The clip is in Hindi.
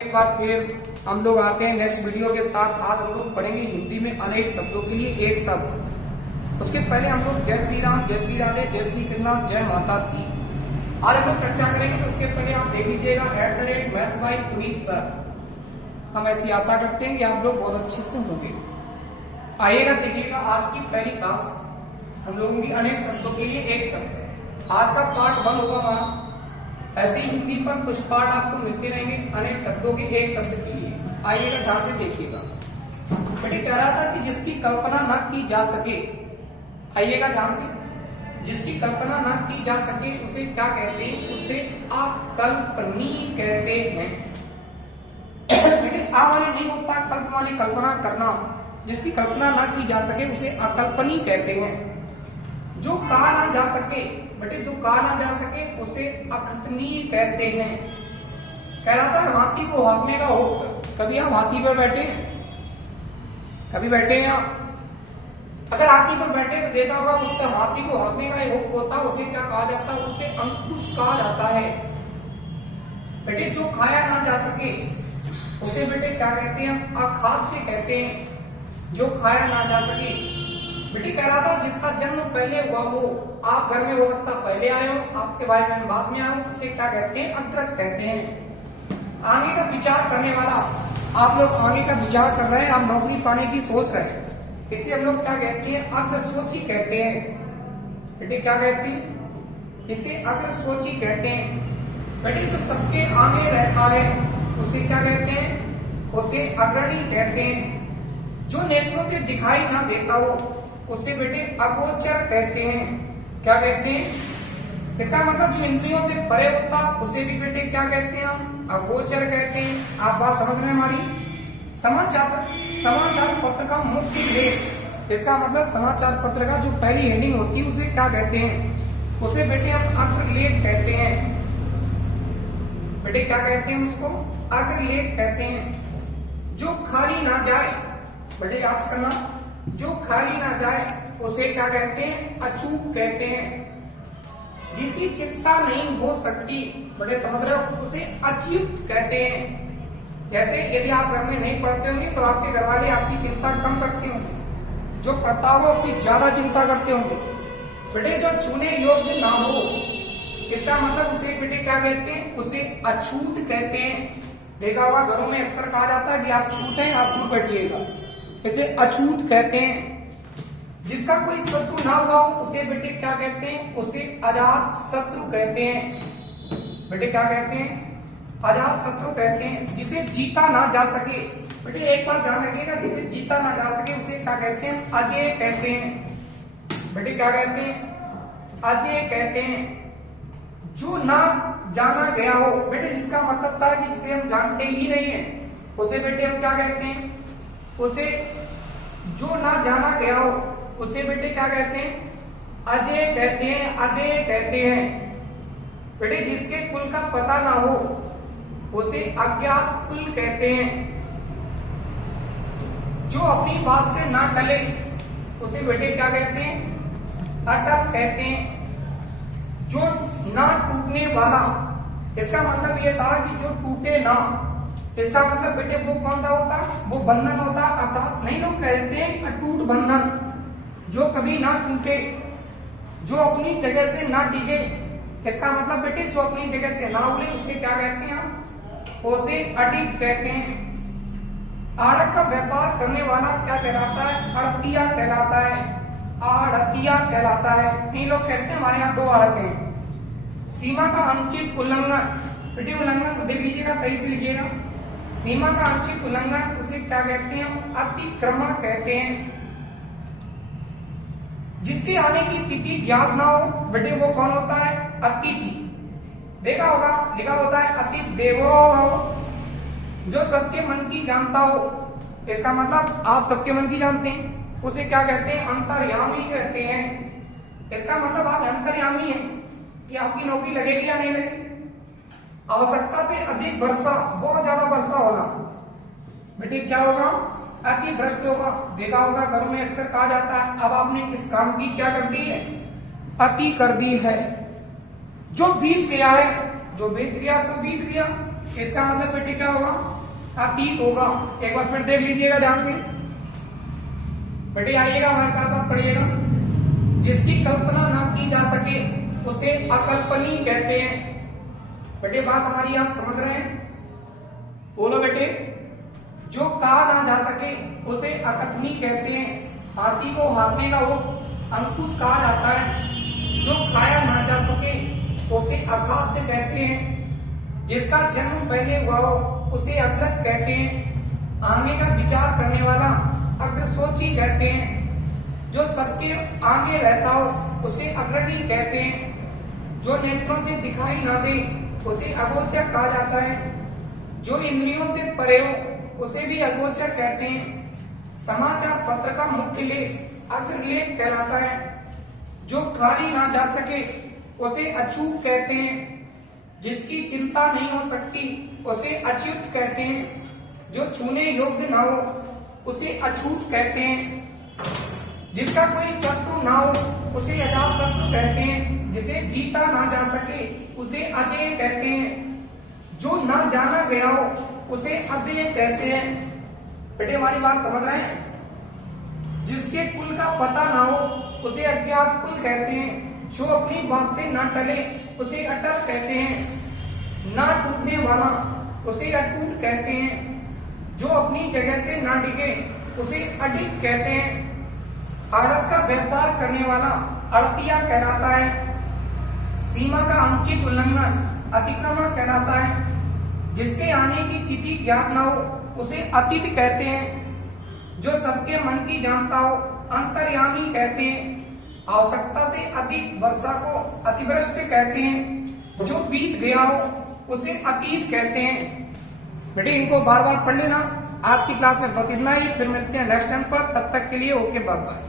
एक बार फिर हम लोग आते हैं नेक्स्ट वीडियो के साथ। आज हम लोग पढ़ेंगे हिंदी में अनेक शब्दों के लिए एक शब्द। उसके पहले हम लोग जय श्री राम, जय श्री राधे, जय श्री कृष्णा, जय माता दी आज हम लोग चर्चा करेंगे। तो उसके पहले आप देख लीजिएगा @maths by पुनीत सर। हम ऐसी आशा करते हैं कि आप लोग बहुत अच्छे से होंगे। आइएगा, देखिएगा आज की पहली क्लास हम लोगों की अनेक शब्दों के लिए एक शब्द। आज का पार्ट 1 होगा हमारा। ऐसे ही हिंदी पर कुछ पार्ट आपको मिलते रहेंगे अनेक शब्दों के एक शब्द के लिए। आइएगा, ध्यान से देखिएगा। बेटे कह रहा था कि जिसकी कल्पना न की जा सके, आइएगा ध्यान से, जिसकी कल्पना न की जा सके उसे क्या कहते हैं? उसे अकल्पनीय कहते हैं। बेटे आ वाले नहीं होता, कल्प वाले कल्पना करना। जिसकी कल्पना न की जा सके उसे अकल्पनीय कहते हैं। जो कहा ना जा सके, बेटे जो कहा ना जा सके उसे अकथनीय कहते हैं। कह रहा था हाथी को हाँकने का हुक। कभी आप हाथी पर बैठे, कभी बैठे हैं आप? अगर हाथी पर बैठे तो देखा होगा उसका हाथी को हाँकने का एक हुक होता है, उसे क्या कहा जाता है? उसे अंकुश कहा जाता है। बेटे जो खाया ना जा सके उसे बेटे क्या कहते हैं? अखाद्य कहते हैं। जो खाया ना जा सके, बेटी कह रहा था जिसका जन्म पहले हुआ हो, आप घर में हो सकता पहले आए हो, आपके भाई बहन बाद में आए हो, उसे क्या कहते हैं? अग्रज कहते हैं। आगे का विचार करने वाला, आप लोग आगे का विचार कर रहे हैं, आप नौकरी पाने की सोच रहे हैं, इसे हम लोग क्या कहते हैं? अग्रसोची कहते हैं। बेटे क्या कहते हैं? इसे अग्रसोची कहते हैं। बेटे जो सबके आगे रहता है उसे क्या कहते हैं? उसे अग्रणी कहते हैं। जो नेत्रों से दिखाई ना देता हो उसे बेटे अगोचर कहते हैं। क्या कहते हैं? इसका मतलब जो इंद्रियों से परे होता उसे भी बेटे क्या कहते हैं? हम अगोचर कहते हैं। आप बात समझ रहे हैं हमारी? समाचार पत्र का मुख्य लेख, इसका मतलब समाचार पत्र का जो पहली हेडिंग होती है उसे क्या कहते हैं? उसे बेटे हम अग्रलेख कहते हैं। बेटे क्या कहते हैं? उसको अग्रलेख कहते हैं। जो खाली ना जाए, बेटे याद करना, जो खाली ना जाए उसे क्या कहते हैं? अचूक कहते हैं। जिसकी चिंता नहीं हो सकती, बड़े समझ रहे हो, उसे अच्युत कहते हैं। जैसे यदि आप घर में नहीं पढ़ते होंगे तो आपके घर वाले आपकी चिंता कम करते होंगे, जो पढ़ता होगा उसकी ज्यादा चिंता करते होंगे। बेटे जो छूने योग्य ना हो, इसका मतलब उसे बेटे क्या कहते हैं? उसे अछूत कहते हैं। देखा होगा घरों में अक्सर कहा जाता है कि आप छूट हैं, आप दूर बैठिएगा, इसे अछूत कहते हैं। जिसका कोई शत्रु ना हुआ उसे बेटे क्या कहते हैं? उसे अजात शत्रु कहते हैं। बेटे क्या कहते हैं? अजात शत्रु कहते हैं। जिसे जीता ना जा सके, बेटे एक बात ध्यान रखिएगा, जिसे जीता ना जा सके उसे क्या कहते हैं? अजेय कहते हैं। बेटे क्या कहते हैं? अजेय कहते हैं। जो ना जाना गया हो, बेटे जिसका मतलब था कि जिसे हम जानते ही नहीं है उसे बेटे हम क्या कहते हैं? उसे जो ना जाना गया हो उसे बेटे क्या कहते हैं? अजेय कहते हैं, अदेय कहते हैं। बेटे जिसके कुल का पता ना हो उसे अज्ञात कुल कहते हैं। जो अपनी बात से ना टले उसे बेटे क्या कहते हैं? अटल कहते हैं। जो ना टूटने वाला, इसका मतलब यह था कि जो टूटे ना, इसका मतलब बेटे वो कौन सा होता? वो बंधन होता। अर्थात नहीं, लोग कहते हैं अटूट बंधन, जो कभी ना टूटे, जो अपनी जगह से ना टिके। इसका मतलब बेटे जो अपनी जगह से ना उड़े उसे क्या कहते हैं? हम उसे अडिग कहते हैं। आड़त का व्यापार करने वाला क्या कहलाता है? अड़तिया कहलाता है। आड़तिया कहलाता है। कई लोग कहते हैं हमारे यहाँ 2 आड़त हैं। सीमा का अनुचित उल्लंघन, बेटे उल्लंघन को देख लीजिएगा, सही से लिखिएगा। सीमा का अनुचित उल्लंघन उसे क्या कहते हैं? अतिक्रमण कहते हैं। जिसके आने की तिथि ज्ञात ना हो, बेटे वो कौन होता है? अतिथि। देखा होगा लिखा होता है अतिथि देवो भव। जो सबके मन की जानता हो, इसका मतलब आप सबके मन की जानते हैं, उसे क्या कहते हैं? अंतर्यामी कहते हैं। इसका मतलब आप अंतर्यामी हैं कि आपकी नौकरी लगेगी या नहीं लगेगी। आवश्यकता से अधिक वर्षा, बहुत ज्यादा वर्षा होगा, बेटे क्या होगा? अतिवृष्टि होगा। देखा होगा घरों में अक्सर कहा जाता है अब आपने इस काम की क्या कर दी है? अति कर दी है। जो बीत गया है, जो बीत गया सो बीत गया, इसका मतलब बेटे क्या होगा, अतीत होगा। एक बार फिर देख लीजिएगा ध्यान से बेटे, आइएगा हमारे साथ साथ पढ़िएगा। जिसकी कल्पना ना की जा सके उसे अकल्पनीय कहते हैं। बेटे बात हमारी आप समझ रहे हैं, बोलो बेटे। जो कहा ना जा सके उसे अकथनीय कहते हैं। हाथी को हाँकने का वो अंकुश कहा जाता है। जो खाया ना जा सके उसे अखाद्य कहते हैं। जिसका जन्म पहले हुआ हो उसे अग्रज कहते हैं। आगे का विचार करने वाला अग्रसोची कहते हैं। जो सबके आगे रहता हो उसे अग्रणी कहते हैं। जो नेत्रों से दिखाई ना दे उसे अगोचर कहा जाता है। जो इंद्रियों से परे हो उसे भी अगोचर कहते हैं। समाचार पत्र का मुख्य लेख अग्रलेख कहलाता है। जो खाली ना जा सके उसे अछूत कहते हैं। जिसकी चिंता नहीं हो सकती उसे अच्युत कहते हैं। जो छूने योग्य ना हो उसे अछूत कहते हैं। जिसका कोई शत्रु ना हो उसे अजात शत्रु कहते हैं। जिसे जीता ना जा सके उसे अजेय कहते हैं। जो ना जाना गया हो उसे अध्यय कहते हैं। बेटे हमारी बात समझ रहे हैं। जिसके कुल का पता ना हो उसे अज्ञात कुल कहते हैं। जो अपनी बात से ना टले उसे अटल कहते हैं। ना टूटने वाला उसे अटूट कहते हैं। जो अपनी जगह से ना डिगे उसे अडिग कहते हैं। आड़त का व्यापार करने वाला अड़तिया कहलाता है। सीमा का अनुचित उल्लंघन अतिक्रमण कहलाता है। जिसके आने की तिथि ज्ञात ना हो उसे अतिथि कहते हैं। जो सबके मन की जानता हो अंतर्यामी कहते हैं। आवश्यकता से अधिक वर्षा को अतिवृष्टि कहते हैं। जो बीत गया हो उसे अतीत कहते हैं। बेटे इनको बार बार पढ़ लेना। आज की क्लास में बस इतना ही, फिर मिलते हैं नेक्स्ट टाइम पर। तब तक के लिए ओके, बाय बाय।